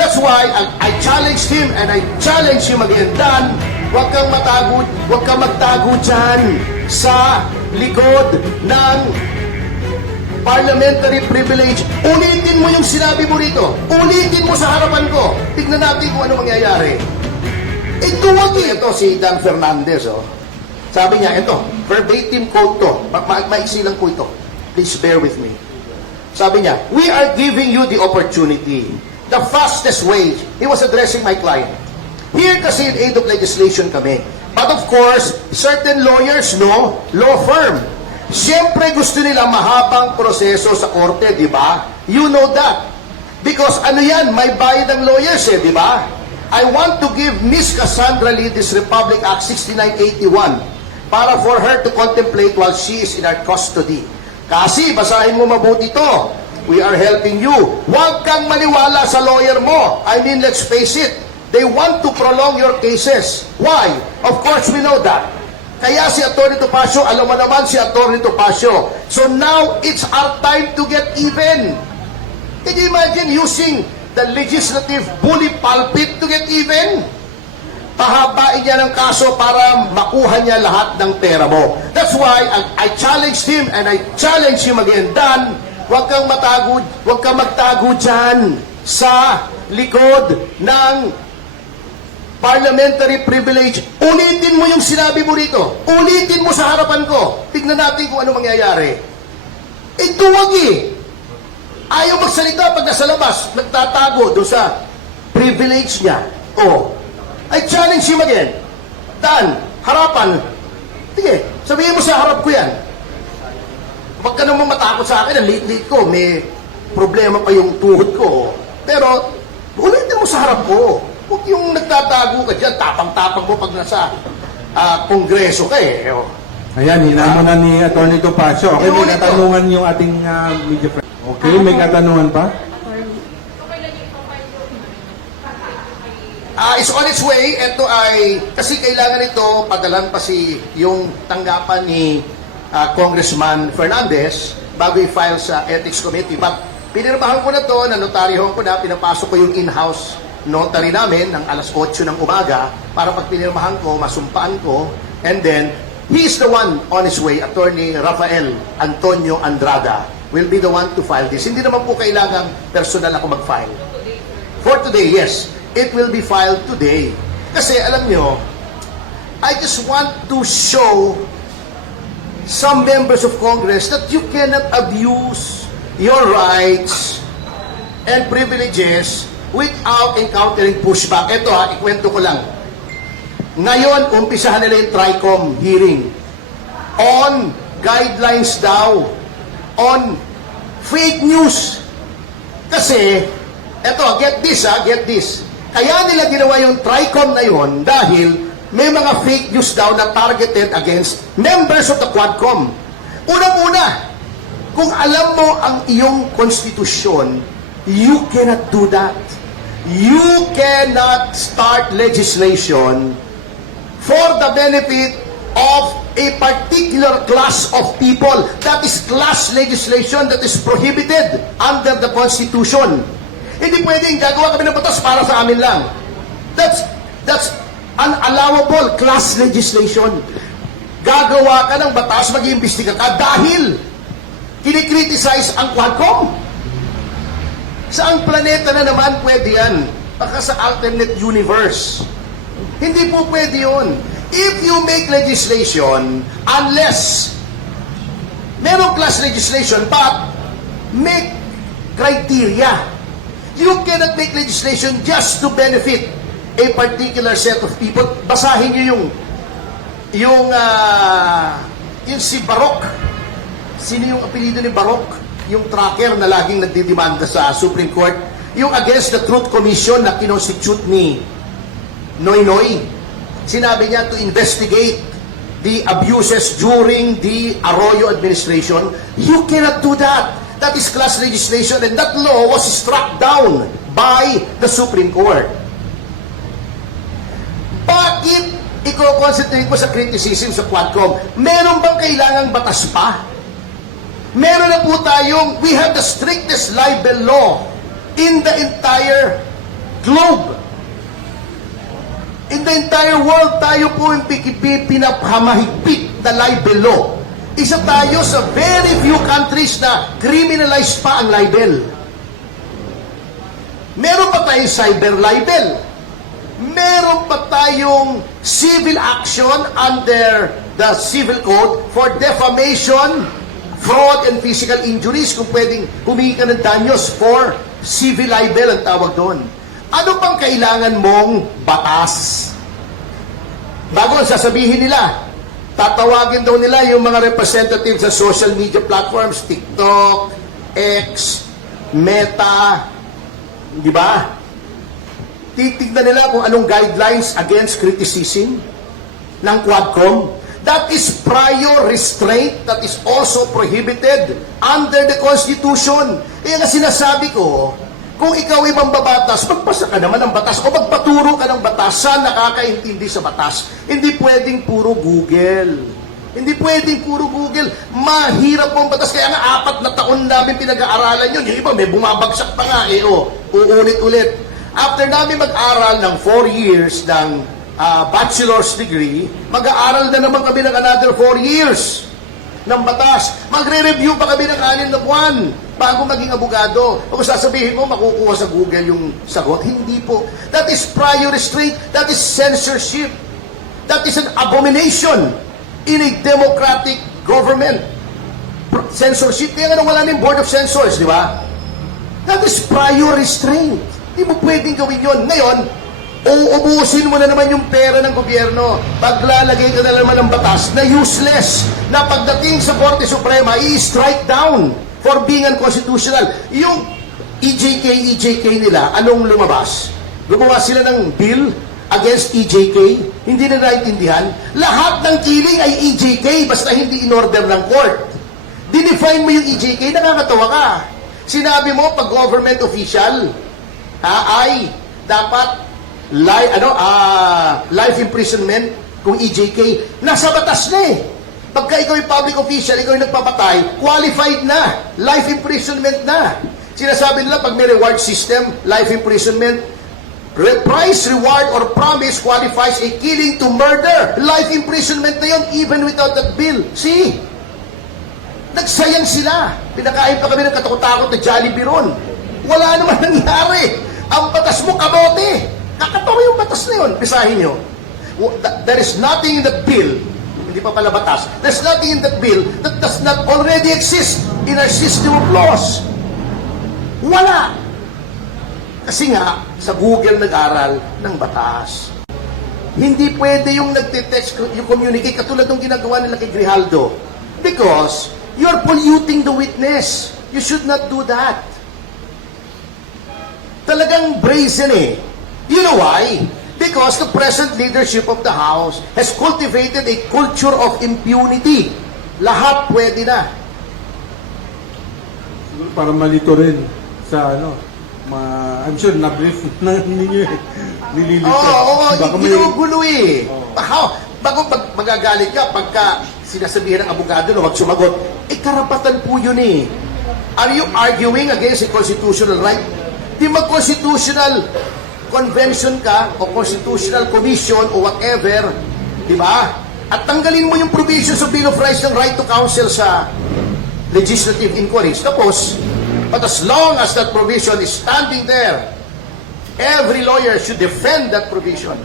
That's why I, I challenged him and I challenge him again. Dan, huwag kang matago, huwag kang magtago dyan sa likod ng parliamentary privilege. Ulitin mo yung sinabi mo rito. Ulitin mo sa harapan ko. Tignan natin kung ano mangyayari. Ito wag eh. Ito si Dan Fernandez, oh. Sabi niya, ito, verbatim quote to. Ma ma maiksi po ito. Please bear with me. Sabi niya, we are giving you the opportunity. The fastest way. He was addressing my client. Here kasi in aid of legislation kami. But of course, certain lawyers, no, law firm. Siyempre gusto nila mahabang proseso sa korte, di ba? You know that. Because ano yan, may bayad ang lawyers eh, di ba? I want to give Miss Cassandra Lee this Republic Act 6981 para for her to contemplate while she is in our custody. Kasi, basahin mo mabuti to. We are helping you. Huwag kang maniwala sa lawyer mo. I mean, let's face it. They want to prolong your cases. Why? Of course, we know that. Kaya si Atty. Topacio, alam mo naman si Atty. Topacio. So now, it's our time to get even. Can you imagine using the legislative bully pulpit to get even? Pahabain niya ng kaso para makuha niya lahat ng pera mo. That's why I, I challenged him and I challenge him again. Dan, huwag kang matago, huwag kang magtago dyan sa likod ng parliamentary privilege. Ulitin mo yung sinabi mo rito. Ulitin mo sa harapan ko. Tignan natin kung ano mangyayari. Ito wag eh. Ayaw magsalita pag nasa labas. Nagtatago doon sa privilege niya. Oh. I challenge him again. Dan, harapan. Sige, sabihin mo sa harap ko yan. Huwag ka naman matakot sa akin. Ang late-late ko. May problema pa yung tuhod ko. Pero, ulitin mo sa harap ko. Huwag yung nagtatago ka dyan. Tapang-tapang mo pag nasa ah, kongreso ka eh. Ayan, hinamo na ni Atty. Topacio. Okay, may katanungan yung ating ah, media friend. Okay, may katanungan pa? Ah, it's on its way. Ito ay, kasi kailangan ito, padalan pa si yung tanggapan ni ah, Congressman Fernandez bago i-file sa Ethics Committee. But pinirmahan ko na to, nanotaryohan ko na, pinapasok ko yung in-house notary namin ng alas 8 ng umaga para pag pinirmahan ko, masumpaan ko, and then, he is the one on his way, Attorney Rafael Antonio Andrada will be the one to file this. Hindi naman po kailangan personal ako mag-file. For today, yes. It will be filed today. Kasi alam nyo, I just want to show some members of Congress that you cannot abuse your rights and privileges without encountering pushback. Ito ha, ikwento ko lang. Ngayon, umpisahan nila yung TRICOM hearing on guidelines daw on fake news. Kasi, eto, get this ha, get this. Kaya nila ginawa yung TRICOM na yon dahil may mga fake news daw na targeted against members of the Quadcom. Unang-una, kung alam mo ang iyong konstitusyon, you cannot do that. You cannot start legislation for the benefit of a particular class of people. That is class legislation that is prohibited under the Constitution. Hindi pwedeng gagawa kami ng batas para sa amin lang. That's, that's unallowable class legislation. Gagawa ka ng batas, mag-iimbestiga ka dahil kinikriticize ang Quadcom. Saang planeta na naman pwede yan? Baka sa alternate universe. Hindi po pwede yun. If you make legislation, unless merong class legislation, but make criteria. You cannot make legislation just to benefit a particular set of people. Basahin niyo yung yung ah, yung si Barok. Sino yung apelido ni Barok? Yung tracker na laging nagdidemanda sa Supreme Court. Yung against the Truth Commission na kinonstitute ni Noy Noy. Sinabi niya to investigate the abuses during the Arroyo administration. You cannot do that. That is class legislation and that law was struck down by the Supreme Court. I-concentrate mo sa criticism sa Quadcom? Meron bang kailangang batas pa? Meron na po tayong, we have the strictest libel law in the entire globe. In the entire world, tayo po yung pikipi, pinapamahigpit na libel law. Isa tayo sa very few countries na criminalized pa ang libel. Meron pa tayong cyber libel. Meron pa tayong civil action under the civil code for defamation, fraud, and physical injuries kung pwedeng humingi ka ng danyos for civil libel ang tawag doon. Ano pang kailangan mong batas? Bago sasabihin nila, tatawagin daw nila yung mga representatives sa social media platforms, TikTok, X, Meta, di ba? Titignan nila kung anong guidelines against criticism ng Quadcom. That is prior restraint that is also prohibited under the Constitution. Kaya nga sinasabi ko, kung ikaw ay mambabatas, magpasa ka naman ng batas o magpaturo ka ng batas nakakaintindi sa batas. Hindi pwedeng puro Google. Hindi pwedeng puro Google. Mahirap po ang batas. Kaya nga apat na taon namin pinag-aaralan yun. Yung iba may bumabagsak pa nga eh. O, uulit-ulit. After namin mag-aral ng 4 years ng ah, bachelor's degree, mag-aaral na naman kami ng another 4 years ng batas. Magre-review pa kami ng anin na buwan bago maging abogado. Kung sasabihin mo, makukuha sa Google yung sagot, hindi po. That is prior restraint. That is censorship. That is an abomination in a democratic government. Censorship, kaya nga wala na yung Board of Censors, di ba? That is prior restraint. Hindi mo pwedeng gawin yon. Ngayon, uubusin mo na naman yung pera ng gobyerno. Paglalagay ka na naman ng batas na useless, na pagdating sa Korte Suprema, i-strike down for being unconstitutional. Yung EJK, EJK nila, anong lumabas? Lumabas sila ng bill against EJK, hindi na naintindihan. Lahat ng killing ay EJK, basta hindi in-order ng court. Dinefine mo yung EJK, nakakatawa ka. Sinabi mo, pag government official, ha, ay dapat li, ano, ah, life imprisonment kung EJK. Nasa batas na eh. Pagka ikaw yung public official, ikaw yung nagpapatay, qualified na. Life imprisonment na. Sinasabi nila, pag may reward system, life imprisonment, price, reward, or promise qualifies a killing to murder. Life imprisonment na yun, even without that bill. See? Nagsayang sila. Pinakain pa kami ng katakot-takot na Jollibee ron. Wala naman nangyari. Ang batas mo, kabote. Kakatawa yung batas na yun. Pisahin nyo. There is nothing in that bill, hindi pa pala batas, there's nothing in that bill that does not already exist in our system of laws. Wala. Kasi nga, sa Google nag-aral ng batas. Hindi pwede yung nagte-text, yung communicate, katulad ng ginagawa nila kay Grijaldo. Because, you're polluting the witness. You should not do that. Talagang brazen eh. You know why? Because the present leadership of the House has cultivated a culture of impunity. Lahat pwede na. Siguro para malito rin sa ano, ma, I'm sure na-brief na ninyo eh. Nililito. Oo, oo, Baka may- mo gulo eh. Oo. How, bago mag, magagalit ka pagka sinasabihan ng abogado na wag sumagot, eh karapatan po yun eh. Are you arguing against a constitutional right? Di mag-constitutional convention ka o constitutional commission o whatever, di ba? At tanggalin mo yung provision sa Bill of Rights ng right to counsel sa legislative inquiries. Tapos, but as long as that provision is standing there, every lawyer should defend that provision.